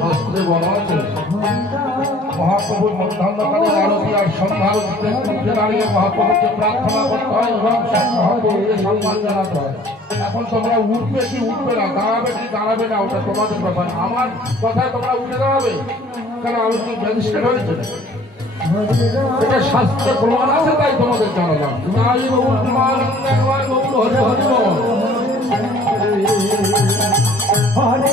শাস্ত্রে বলা আছে মহাপ্রভুর মধ্যাহ্নকালে আরতি আর সন্ধ্যার উঠে দাঁড়িয়ে মহাপ্রভুকে প্রার্থনা করতে হয় এবং মহাপ্রভুকে সম্মান জানাতে হয়। এখন তোমরা উঠবে কি উঠবে না, দাঁড়াবে কি দাঁড়াবে না, ওটা তোমাদের ব্যাপার। আমার কথায় তোমরা উঠে দাঁড়াবে, কারণ আমি কি ম্যাজিস্ট্রেট হয়েছে? এটা শাস্ত্রে প্রমাণ আছে, তাই তোমাদের জানালাম। তাই বাবুর কুমার বাবু হরে হরে হরে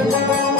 Hare